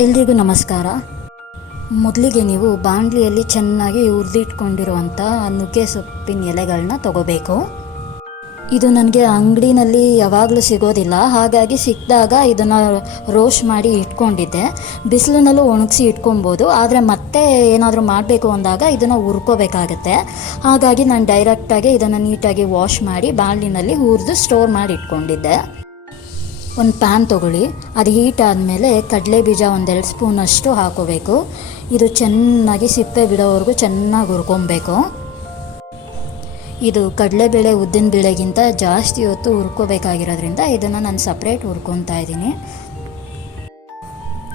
ಎಲ್ರಿಗೂ ನಮಸ್ಕಾರ. ಮೊದಲಿಗೆ ನೀವು ಬಾಣಲಿಯಲ್ಲಿ ಚೆನ್ನಾಗಿ ಹುರಿದಿಟ್ಕೊಂಡಿರುವಂಥ ನುಗ್ಗೆ ಸೊಪ್ಪಿನ ಎಲೆಗಳನ್ನ ತಗೋಬೇಕು. ಇದು ನನಗೆ ಅಂಗಡಿನಲ್ಲಿ ಯಾವಾಗಲೂ ಸಿಗೋದಿಲ್ಲ, ಹಾಗಾಗಿ ಸಿಕ್ಕಿದಾಗ ಇದನ್ನು ರೋಸ್ಟ್ ಮಾಡಿ ಇಟ್ಕೊಂಡಿದ್ದೆ. ಬಿಸಿಲಿನಲ್ಲೂ ಒಣಗಿಸಿ ಇಟ್ಕೊಬೋದು, ಆದರೆ ಮತ್ತೆ ಏನಾದರೂ ಮಾಡಬೇಕು ಅಂದಾಗ ಇದನ್ನು ಹುರ್ಕೋಬೇಕಾಗತ್ತೆ. ಹಾಗಾಗಿ ನಾನು ಡೈರೆಕ್ಟಾಗಿ ಇದನ್ನು ನೀಟಾಗಿ ವಾಶ್ ಮಾಡಿ ಬಾಣಲಿನಲ್ಲಿ ಹುರಿದು ಸ್ಟೋರ್ ಮಾಡಿ ಇಟ್ಕೊಂಡಿದ್ದೆ. ಒಂದು ಪ್ಯಾನ್ ತೊಗೊಳ್ಳಿ, ಅದು ಹೀಟ್ ಆದಮೇಲೆ ಕಡಲೆ ಬೀಜ 1-2 ಸ್ಪೂನಷ್ಟು ಹಾಕೋಬೇಕು. ಇದು ಚೆನ್ನಾಗಿ ಸಿಪ್ಪೆ ಬಿಡೋವರೆಗೂ ಚೆನ್ನಾಗಿ ಹುರ್ಕೊಬೇಕು. ಇದು ಕಡಲೆಬೇಳೆ ಉದ್ದಿನಬೇಳೆಗಿಂತ ಜಾಸ್ತಿ ಹೊತ್ತು ಹುರ್ಕೋಬೇಕಾಗಿರೋದ್ರಿಂದ ಇದನ್ನು ನಾನು ಸಪ್ರೇಟ್ ಹುರ್ಕೊತಾ ಇದ್ದೀನಿ.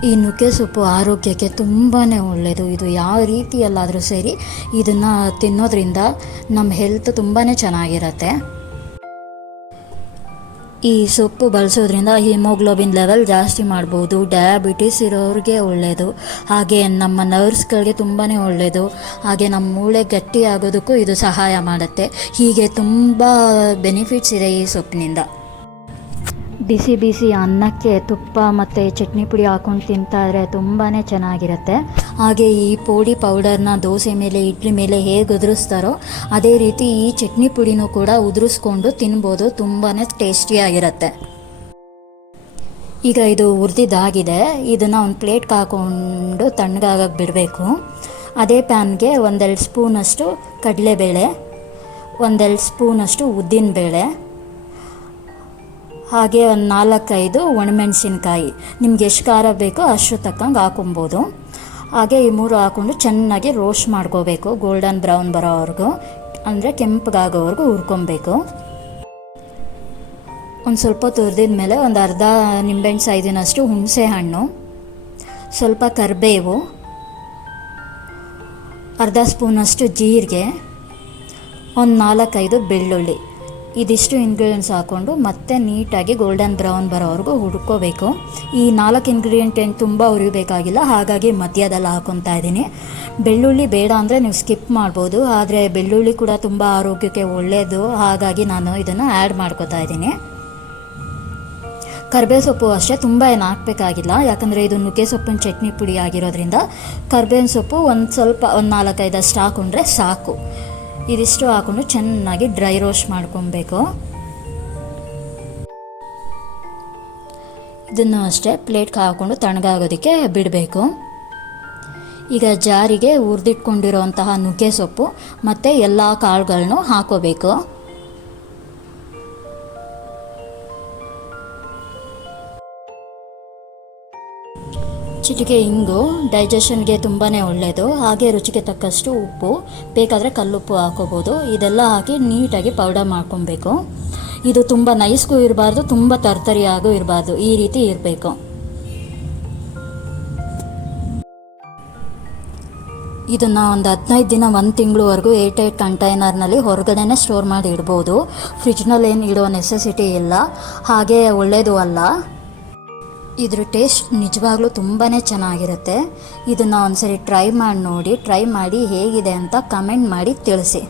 ಈ ನುಗ್ಗೆ ಸೊಪ್ಪು ಆರೋಗ್ಯಕ್ಕೆ ತುಂಬಾ ಒಳ್ಳೆಯದು. ಇದು ಯಾವ ರೀತಿಯಲ್ಲಾದರೂ ಸರಿ ಇದನ್ನು ತಿನ್ನೋದ್ರಿಂದ ನಮ್ಮ ಹೆಲ್ತ್ ತುಂಬಾ ಚೆನ್ನಾಗಿರುತ್ತೆ. ಈ ಸೊಪ್ಪು ಬಳಸೋದ್ರಿಂದ ಹಿಮೋಗ್ಲೋಬಿನ್ ಲೆವೆಲ್ ಜಾಸ್ತಿ ಮಾಡ್ಬೋದು. ಡಯಾಬಿಟಿಸ್ ಇರೋರಿಗೆ ಒಳ್ಳೆಯದು, ಹಾಗೆ ನಮ್ಮ ನರ್ವ್ಸ್ಗಳಿಗೆ ತುಂಬಾ ಒಳ್ಳೆಯದು. ಹಾಗೆ ನಮ್ಮ ಮೂಳೆ ಗಟ್ಟಿ ಆಗೋದಕ್ಕೂ ಇದು ಸಹಾಯ ಮಾಡುತ್ತೆ. ಹೀಗೆ ತುಂಬ ಬೆನಿಫಿಟ್ಸ್ ಇದೆ ಈ ಸೊಪ್ಪಿನಿಂದ. ಬಿಸಿ ಬಿಸಿ ಅನ್ನಕ್ಕೆ ತುಪ್ಪ ಮತ್ತು ಚಟ್ನಿ ಪುಡಿ ಹಾಕ್ಕೊಂಡು ತಿಂತಾಯಿದ್ರೆ ತುಂಬಾ ಚೆನ್ನಾಗಿರುತ್ತೆ. ಹಾಗೆ ಈ ಪುಡಿ ಪೌಡರ್ನ ದೋಸೆ ಮೇಲೆ ಇಡ್ಲಿ ಮೇಲೆ ಹೇಗೆ ಉದುರಿಸ್ತಾರೋ ಅದೇ ರೀತಿ ಈ ಚಟ್ನಿ ಪುಡಿನೂ ಕೂಡ ಉದುರಿಸ್ಕೊಂಡು ತಿನ್ಬೋದು. ತುಂಬಾ ಟೇಸ್ಟಿಯಾಗಿರುತ್ತೆ. ಈಗ ಇದು ಹುರಿದಿದ್ದಾಗಿದೆ. ಇದನ್ನು ಒಂದು ಪ್ಲೇಟ್ಗೆ ಹಾಕ್ಕೊಂಡು ತಣ್ಣಗಾಗಕ್ಕೆ ಬಿಡಬೇಕು. ಅದೇ ಪ್ಯಾನ್ಗೆ 1-2 ಸ್ಪೂನಷ್ಟು ಕಡಲೆಬೇಳೆ, 1-2 ಸ್ಪೂನಷ್ಟು ಉದ್ದಿನಬೇಳೆ, ಹಾಗೆ ಒಂದು 4-5 ಒಣಮೆಣಸಿನ್ಕಾಯಿ, ನಿಮ್ಗೆ ಎಷ್ಟು ಖಾರ ಬೇಕೋ ಅಷ್ಟು ತಕ್ಕಂಗೆ ಹಾಕೊಬೋದು. ಹಾಗೆ ಈ 3 ಹಾಕ್ಕೊಂಡು ಚೆನ್ನಾಗಿ ರೋಸ್ಟ್ ಮಾಡ್ಕೋಬೇಕು. ಗೋಲ್ಡನ್ ಬ್ರೌನ್ ಬರೋವರೆಗೂ, ಅಂದರೆ ಕೆಂಪಗಾಗೋವರೆಗೂ ಹುರ್ಕೊಬೇಕು. ಒಂದು ಸ್ವಲ್ಪ ತುರಿದಿದ ಮೇಲೆ ಒಂದು ಅರ್ಧ ನಿಂಬೆಹಣ್ಣು ಸೈಜಿನಷ್ಟು ಹುಣಸೆ ಹಣ್ಣು, ಸ್ವಲ್ಪ ಕರಿಬೇವು, ಅರ್ಧ ಸ್ಪೂನಷ್ಟು ಜೀರಿಗೆ, ಒಂದು 4-5 ಬೆಳ್ಳುಳ್ಳಿ, ಇದಿಷ್ಟು ಇಂಗ್ರೀಡಿಯೆಂಟ್ಸ್ ಹಾಕ್ಕೊಂಡು ಮತ್ತೆ ನೀಟಾಗಿ ಗೋಲ್ಡನ್ ಬ್ರೌನ್ ಬರೋವರೆಗೂ ಹುರ್ಕೋಬೇಕು. ಈ 4 ಇಂಗ್ರೀಡಿಯೆಂಟ್ ಏನು ತುಂಬ ಹುರಿಬೇಕಾಗಿಲ್ಲ, ಹಾಗಾಗಿ ಮಧ್ಯದಲ್ಲಿ ಹಾಕ್ಕೊತಾ ಇದ್ದೀನಿ. ಬೆಳ್ಳುಳ್ಳಿ ಬೇಡ ಅಂದರೆ ನೀವು ಸ್ಕಿಪ್ ಮಾಡ್ಬೋದು, ಆದರೆ ಬೆಳ್ಳುಳ್ಳಿ ಕೂಡ ತುಂಬ ಆರೋಗ್ಯಕ್ಕೆ ಒಳ್ಳೆಯದು, ಹಾಗಾಗಿ ನಾನು ಇದನ್ನು ಆ್ಯಡ್ ಮಾಡ್ಕೋತಾ ಇದ್ದೀನಿ. ಕರಿಬೇವು ಸೊಪ್ಪು ಅಷ್ಟೇ, ತುಂಬ ಏನು ಹಾಕಬೇಕಾಗಿಲ್ಲ, ಯಾಕಂದರೆ ಇದು ನುಗ್ಗೆ ಸೊಪ್ಪಿನ ಚಟ್ನಿ ಪುಡಿ ಆಗಿರೋದ್ರಿಂದ ಕರಿಬೇವಿನ ಸೊಪ್ಪು ಒಂದು ಸ್ವಲ್ಪ 4-5 ಅಷ್ಟು ಹಾಕ್ಕೊಂಡ್ರೆ ಸಾಕು. ಇದಿಷ್ಟು ಹಾಕ್ಕೊಂಡು ಚೆನ್ನಾಗಿ ಡ್ರೈ ರೋಸ್ಟ್ ಮಾಡ್ಕೊಬೇಕು. ಇದನ್ನು ಅಷ್ಟೇ ಪ್ಲೇಟ್ಗೆ ಹಾಕ್ಕೊಂಡು ತಣ್ಣಗಾಗೋದಕ್ಕೆ ಬಿಡಬೇಕು. ಈಗ ಜಾರಿಗೆ ಹುರಿದಿಟ್ಕೊಂಡಿರೋಂತಹ ನುಗ್ಗೆ ಸೊಪ್ಪು ಮತ್ತು ಎಲ್ಲ ಕಾಳುಗಳನ್ನು ಹಾಕೋಬೇಕು. ಚಿಟಿಕೆ ಇಂಗು ಡೈಜೆಷನ್ಗೆ ತುಂಬಾ ಒಳ್ಳೆಯದು. ಹಾಗೆ ರುಚಿಗೆ ತಕ್ಕಷ್ಟು ಉಪ್ಪು, ಬೇಕಾದರೆ ಕಲ್ಲುಪ್ಪು ಹಾಕೋಬೋದು. ಇದೆಲ್ಲ ಹಾಕಿ ನೀಟಾಗಿ ಪೌಡರ್ ಮಾಡ್ಕೊಬೇಕು. ಇದು ತುಂಬ ನೈಸ್ಗೂ ಇರಬಾರ್ದು, ತುಂಬ ತರ್ತರಿಯಾಗೂ ಇರಬಾರ್ದು, ಈ ರೀತಿ ಇರಬೇಕು. ಇದನ್ನು ಒಂದು 15 ದಿನ 1 ತಿಂಗಳವರೆಗೂ 8 ಕಂಟೈನರ್ನಲ್ಲಿ ಹೊರಗಡೆನೇ ಸ್ಟೋರ್ ಮಾಡಿ ಇಡ್ಬೋದು. ಫ್ರಿಜ್ನಲ್ಲಿ ಏನು ಇಡೋ ನೆಸೆಸಿಟಿ ಇಲ್ಲ, ಹಾಗೆ ಒಳ್ಳೆಯದು ಅಲ್ಲ. ಇದ್ರ ಟೇಸ್ಟ್ ನಿಜವಾಗ್ಲೂ ತುಂಬಾ ಚೆನ್ನಾಗಿರುತ್ತೆ. ಇದನ್ನು ಒಂದ್ಸರಿ ಟ್ರೈ ಮಾಡಿ ನೋಡಿ. ಟ್ರೈ ಮಾಡಿ ಹೇಗಿದೆ ಅಂತ ಕಮೆಂಟ್ ಮಾಡಿ ತಿಳಿಸಿ.